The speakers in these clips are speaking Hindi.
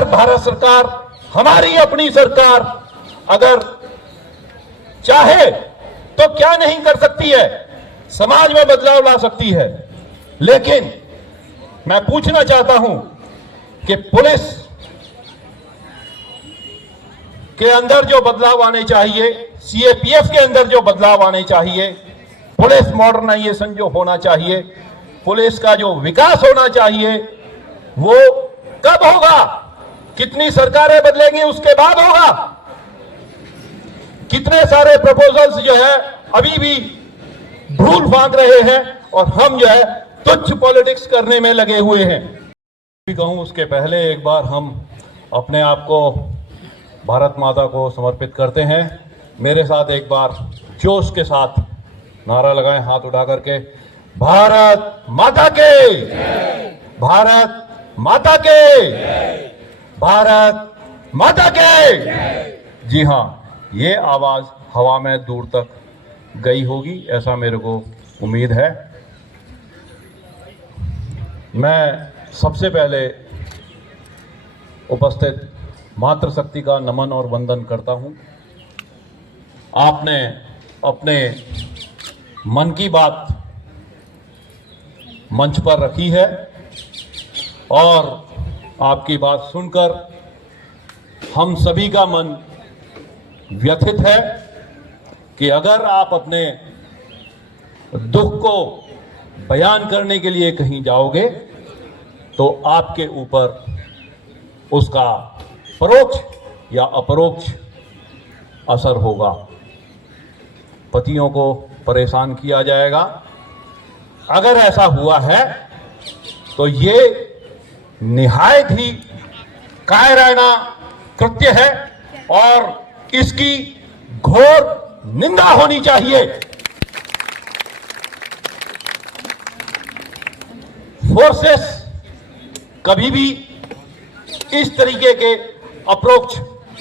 अगर भारत सरकार, हमारी अपनी सरकार अगर चाहे तो क्या नहीं कर सकती है, समाज में बदलाव ला सकती है। लेकिन मैं पूछना चाहता हूं कि पुलिस के अंदर जो बदलाव आने चाहिए, सीएपीएफ के अंदर जो बदलाव आने चाहिए, पुलिस मॉडर्नाइजेशन जो होना चाहिए, पुलिस का जो विकास होना चाहिए, वो कब होगा? कितनी सरकारें बदलेंगी उसके बाद होगा? कितने सारे प्रपोजल्स जो है अभी भी धूल फांक रहे हैं और हम जो है तुच्छ पॉलिटिक्स करने में लगे हुए हैं। कहूं उसके पहले एक बार हम अपने आप को भारत माता को समर्पित करते हैं। मेरे साथ एक बार जोश के साथ नारा लगाएं, हाथ उठा करके, भारत माता के, भारत माता के, भारत माता के। जी हां, ये आवाज हवा में दूर तक गई होगी, ऐसा मेरे को उम्मीद है। मैं सबसे पहले उपस्थित मातृशक्ति का नमन और वंदन करता हूं। आपने अपने मन की बात मंच पर रखी है और आपकी बात सुनकर हम सभी का मन व्यथित है कि अगर आप अपने दुख को बयान करने के लिए कहीं जाओगे तो आपके ऊपर उसका परोक्ष या अपरोक्ष असर होगा। पतियों को परेशान किया जाएगा। अगर ऐसा हुआ है तो ये निहायत ही कायराना कृत्य है और इसकी घोर निंदा होनी चाहिए। फोर्सेस कभी भी इस तरीके के अप्रोच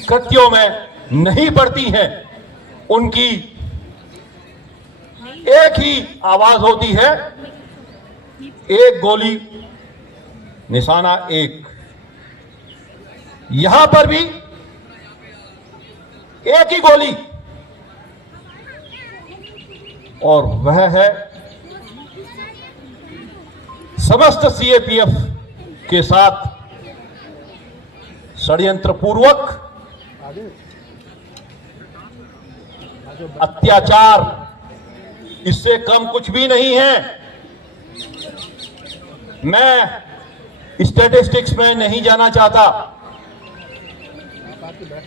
कृत्यों में नहीं पड़ती हैं। उनकी एक ही आवाज होती है, एक गोली निशाना एक। यहां पर भी एक ही गोली और वह है समस्त सीएपीएफ के साथ षड्यंत्र पूर्वक अत्याचार। इससे कम कुछ भी नहीं है। मैं स्टैटिस्टिक्स में नहीं जाना चाहता,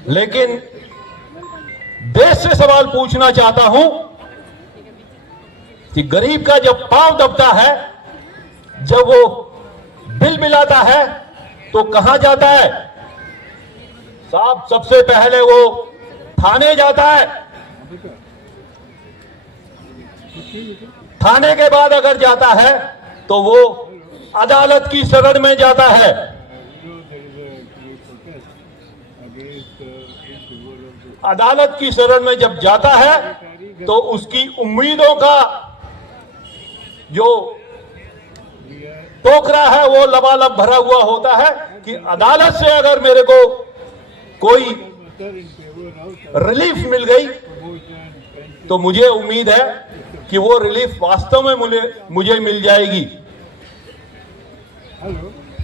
लेकिन देश से सवाल पूछना चाहता हूं कि गरीब का जब पांव दबता है, जब वो बिल मिलाता है तो कहां जाता है? साहब, सबसे पहले वो थाने जाता है। थाने के बाद अगर जाता है तो वो अदालत की शरण में जाता है। अदालत की शरण में जब जाता है तो उसकी उम्मीदों का जो टोकरा है वो लबालब भरा हुआ होता है कि अदालत से अगर मेरे को कोई रिलीफ मिल गई तो मुझे उम्मीद है कि वो रिलीफ वास्तव में मुझे मिल जाएगी।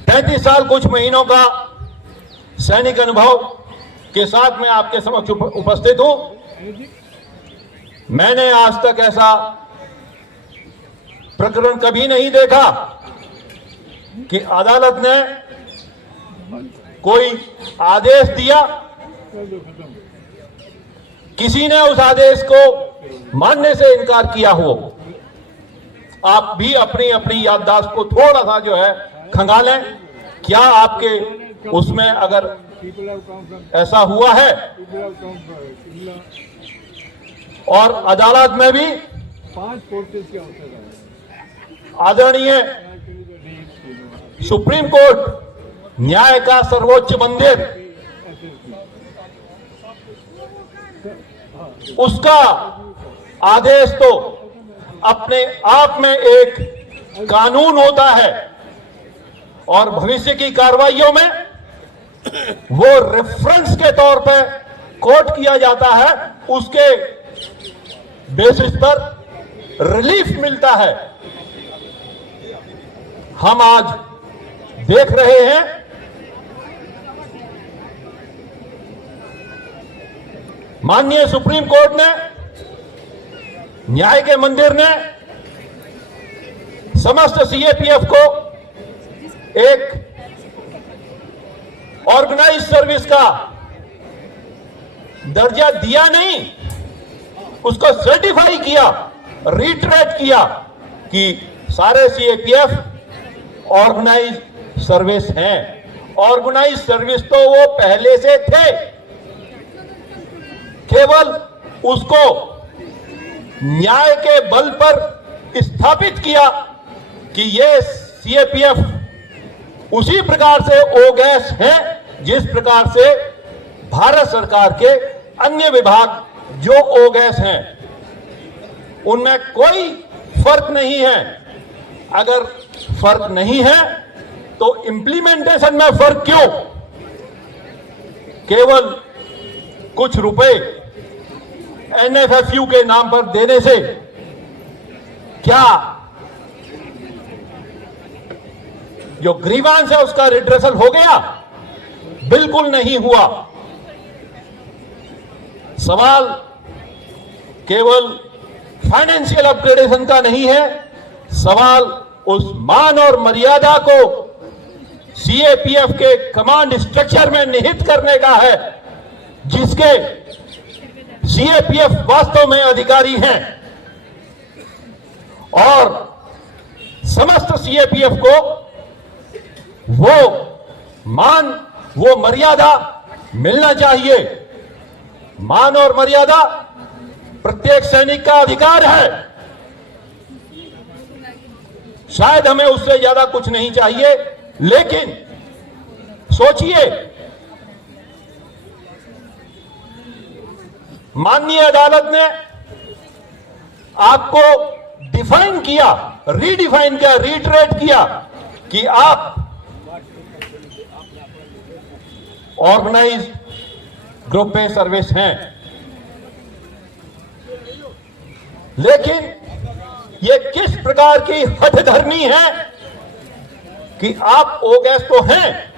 33 साल कुछ महीनों का सैनिक अनुभव के साथ मैं आपके समक्ष उपस्थित हूं। मैंने आज तक ऐसा प्रकरण कभी नहीं देखा कि अदालत ने कोई आदेश दिया, किसी ने उस आदेश को मानने से इनकार किया हो। आप भी अपनी अपनी याददाश्त को थोड़ा सा जो है खंगालें। क्या आपके उसमें अगर ऐसा हुआ है? और अदालत में भी 5 फोर्सेस के अवसर है। आदरणीय सुप्रीम कोर्ट, न्याय का सर्वोच्च मंदिर, उसका आदेश तो अपने आप में एक कानून होता है और भविष्य की कार्रवाइयों में वो रेफरेंस के तौर पे कोट किया जाता है, उसके बेसिस पर रिलीफ मिलता है। हम आज देख रहे हैं माननीय सुप्रीम कोर्ट ने, न्याय के मंदिर ने समस्त सीएपीएफ को एक ऑर्गेनाइज सर्विस का दर्जा दिया नहीं, उसको सर्टिफाई किया, रिट्रेट किया कि सारे सीएपीएफ ऑर्गेनाइज सर्विस हैं। ऑर्गेनाइज सर्विस तो वो पहले से थे, केवल उसको न्याय के बल पर स्थापित किया कि ये सीएपीएफ उसी प्रकार से ओगैस है जिस प्रकार से भारत सरकार के अन्य विभाग जो ओगैस हैं, उनमें कोई फर्क नहीं है। अगर फर्क नहीं है तो इंप्लीमेंटेशन में फर्क क्यों? केवल कुछ रुपए एनएफएफयू के नाम पर देने से क्या जो ग्रीवांस है उसका रिड्रेसल हो गया? बिल्कुल नहीं हुआ। सवाल केवल फाइनेंशियल अपग्रेडेशन का नहीं है, सवाल उस मान और मर्यादा को सीएपीएफ के कमांड स्ट्रक्चर में निहित करने का है जिसके सीएपीएफ वास्तव में अधिकारी हैं, और समस्त सीएपीएफ को वो मान, वो मर्यादा मिलना चाहिए। मान और मर्यादा प्रत्येक सैनिक का अधिकार है। शायद हमें उससे ज्यादा कुछ नहीं चाहिए, लेकिन सोचिए, माननीय अदालत ने आपको डिफाइन किया, रीडिफाइन किया, रीट्रेट किया कि आप ऑर्गेनाइज ग्रुप पे सर्विस हैं, लेकिन ये किस प्रकार की हठधर्मी है कि आप ओगैस तो हैं,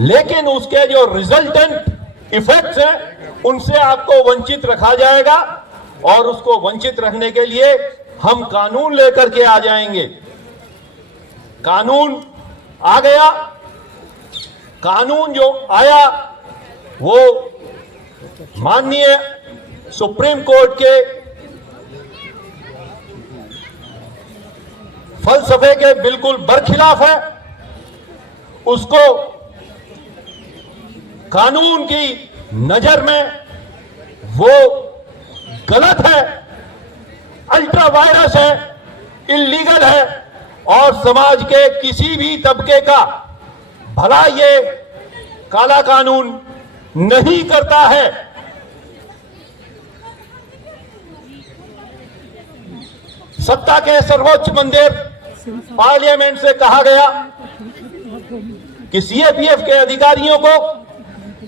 लेकिन उसके जो रिजल्टेंट इफेक्ट्स हैं उनसे आपको वंचित रखा जाएगा, और उसको वंचित रखने के लिए हम कानून लेकर के आ जाएंगे। कानून आ गया, कानून जो आया वो माननीय सुप्रीम कोर्ट के फलसफे के बिल्कुल बरखिलाफ है। उसको कानून की नजर में वो गलत है, अल्ट्रा वायरस है, इल्लीगल है, और समाज के किसी भी तबके का भला ये काला कानून नहीं करता है। सत्ता के सर्वोच्च मंदिर पार्लियामेंट से कहा गया कि सीएपीएफ के अधिकारियों को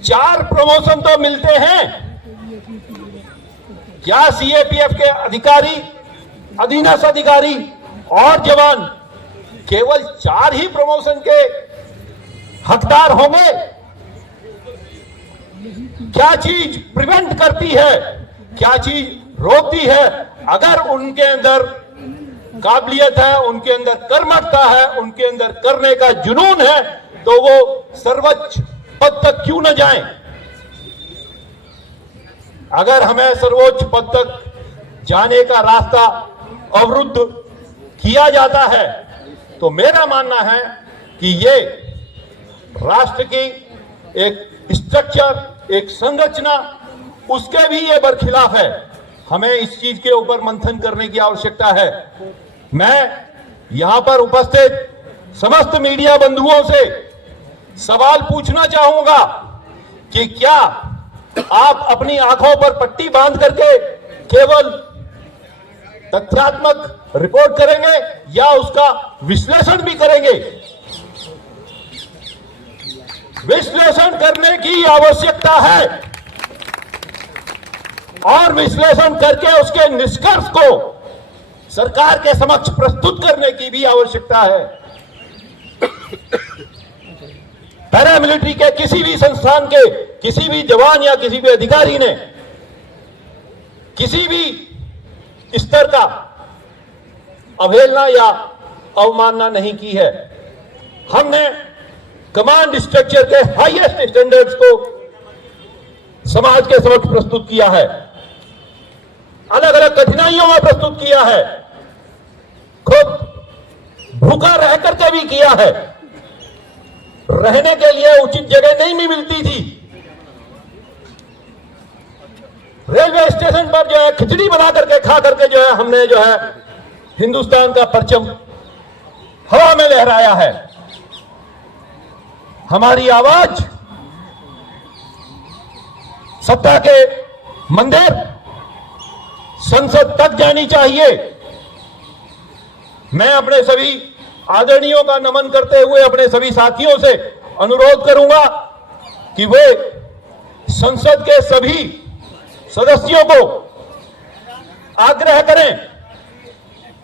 4 प्रमोशन तो मिलते हैं। क्या सीएपीएफ के अधिकारी, अधीनस्थ अधिकारी और जवान केवल 4 ही प्रमोशन के हकदार होंगे? क्या चीज प्रिवेंट करती है, क्या चीज रोकती है? अगर उनके अंदर काबिलियत है, उनके अंदर कर्मठता है, उनके अंदर करने का जुनून है, तो वो सर्वोच्च पद तक क्यों न जाएं? अगर हमें सर्वोच्च पद तक जाने का रास्ता अवरुद्ध किया जाता है तो मेरा मानना है कि ये राष्ट्र की एक स्ट्रक्चर, एक संरचना, उसके भी ये बरखिलाफ है। हमें इस चीज के ऊपर मंथन करने की आवश्यकता है। मैं यहां पर उपस्थित समस्त मीडिया बंधुओं से सवाल पूछना चाहूंगा कि क्या आप अपनी आंखों पर पट्टी बांध करके केवल तथ्यात्मक रिपोर्ट करेंगे या उसका विश्लेषण भी करेंगे? विश्लेषण करने की आवश्यकता है और विश्लेषण करके उसके निष्कर्ष को सरकार के समक्ष प्रस्तुत करने की भी आवश्यकता है। पैरामिलिट्री के किसी भी संस्थान के किसी भी जवान या किसी भी अधिकारी ने किसी भी स्तर का अवहेलना या अवमानना नहीं की है। हमने कमांड स्ट्रक्चर के हाईएस्ट स्टैंडर्ड्स को समाज के समक्ष प्रस्तुत किया है, अलग अलग कठिनाइयों में प्रस्तुत किया है, खुद भूखा रह करके भी किया है। रहने के लिए उचित जगह नहीं भी मिलती थी। रेलवे स्टेशन पर जो है खिचड़ी बना करके खा करके जो है हमने जो है हिंदुस्तान का परचम हवा में लहराया है। हमारी आवाज सत्ता के मंदिर संसद तक जानी चाहिए। मैं अपने सभी आदरणीयों का नमन करते हुए अपने सभी साथियों से अनुरोध करूंगा कि वे संसद के सभी सदस्यों को आग्रह करें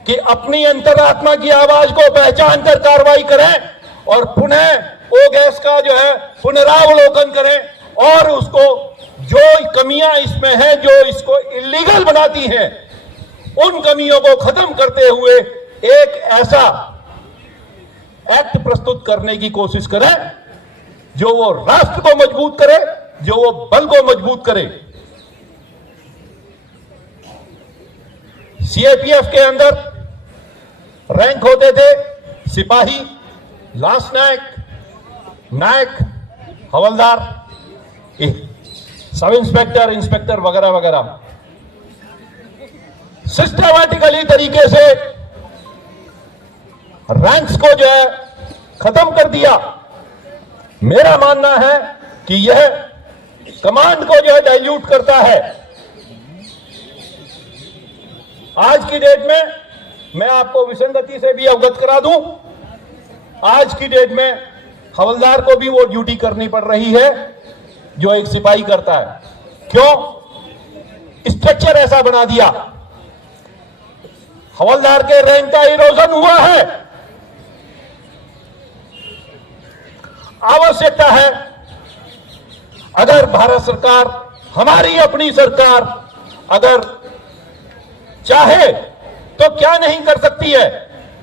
कि अपनी अंतरात्मा की आवाज को पहचान कर कार्रवाई करें और पुनः ओ गैस का जो है पुनरावलोकन करें और उसको जो कमियां इसमें हैं जो इसको इलीगल बनाती हैं उन कमियों को खत्म करते हुए एक ऐसा एक्ट प्रस्तुत करने की कोशिश करें जो वो राष्ट्र को मजबूत करे, जो वो बल को मजबूत करे। सीआईपीएफ के अंदर रैंक होते थे सिपाही, लांस नायक, नायक, हवलदार, सब इंस्पेक्टर, इंस्पेक्टर वगैरह वगैरह। सिस्टमैटिकली तरीके से रैंक्स को जो है खत्म कर दिया। मेरा मानना है कि यह कमांड को जो है डाइल्यूट करता है। आज की डेट में मैं आपको विसंगति से भी अवगत करा दूं, आज की डेट में हवलदार को भी वो ड्यूटी करनी पड़ रही है जो एक सिपाही करता है। क्यों? स्ट्रक्चर ऐसा बना दिया, हवलदार के रैंक का इरोजन हुआ है। आवश्यकता है, अगर भारत सरकार, हमारी अपनी सरकार अगर चाहे तो क्या नहीं कर सकती है,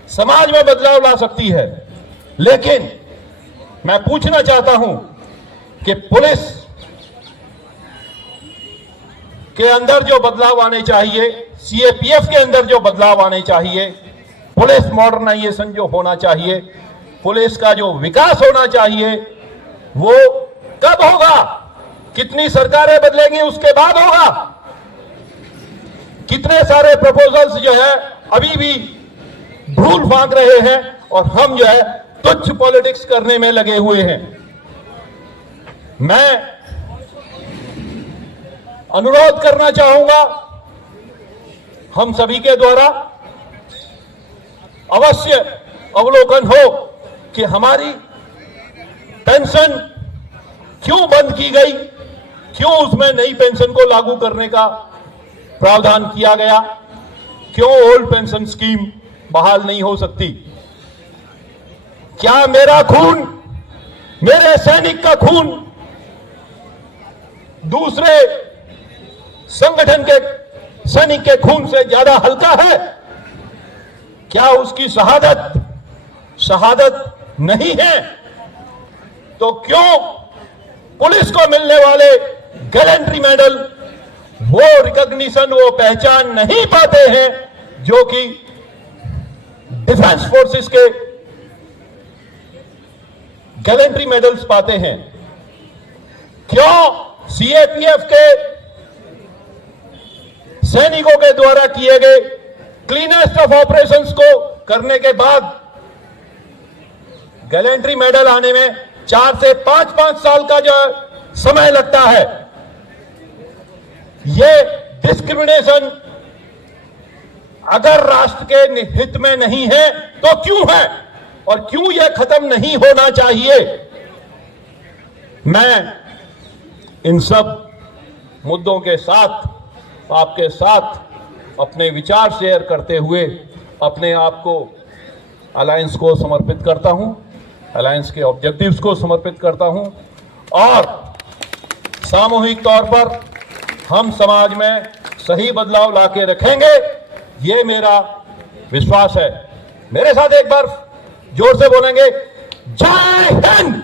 समाज में बदलाव ला सकती है। लेकिन मैं पूछना चाहता हूं कि पुलिस के अंदर जो बदलाव आने चाहिए, सीएपीएफ के अंदर जो बदलाव आने चाहिए, पुलिस मॉडर्नाइजेशन जो होना चाहिए, पुलिस का जो विकास होना चाहिए, वो कब होगा? कितनी सरकारें बदलेंगी उसके बाद होगा। कितने सारे प्रपोजल्स जो है अभी भी भूल फांक रहे हैं और हम जो है तुच्छ पॉलिटिक्स करने में लगे हुए हैं। मैं अनुरोध करना चाहूंगा हम सभी के द्वारा अवश्य अवलोकन हो कि हमारी पेंशन क्यों बंद की गई, क्यों उसमें नई पेंशन को लागू करने का प्रावधान किया गया, क्यों ओल्ड पेंशन स्कीम बहाल नहीं हो सकती। क्या मेरा खून, मेरे सैनिक का खून दूसरे संगठन के सैनिक के खून से ज्यादा हल्का है? क्या उसकी शहादत नहीं है? तो क्यों पुलिस को मिलने वाले गैलेंट्री मेडल, वो रिकॉग्निशन, वो पहचान नहीं पाते हैं जो कि डिफेंस फोर्सेस के गैलेंट्री मेडल्स पाते हैं? क्यों सीएपीएफ के सैनिकों के द्वारा किए गए क्लीनेस्ट ऑफ ऑपरेशंस को करने के बाद गैलेंट्री मेडल आने में 4 से 5 साल का जो समय लगता है? ये डिस्क्रिमिनेशन अगर राष्ट्र के हित में नहीं है तो क्यों है और क्यों यह खत्म नहीं होना चाहिए? मैं इन सब मुद्दों के साथ आपके साथ अपने विचार शेयर करते हुए अपने आप को अलायंस को समर्पित करता हूं, अलायंस के ऑब्जेक्टिव्स को समर्पित करता हूं और सामूहिक तौर पर हम समाज में सही बदलाव लाके रखेंगे, ये मेरा विश्वास है। मेरे साथ एक बार जोर से बोलेंगे, जय हिंद।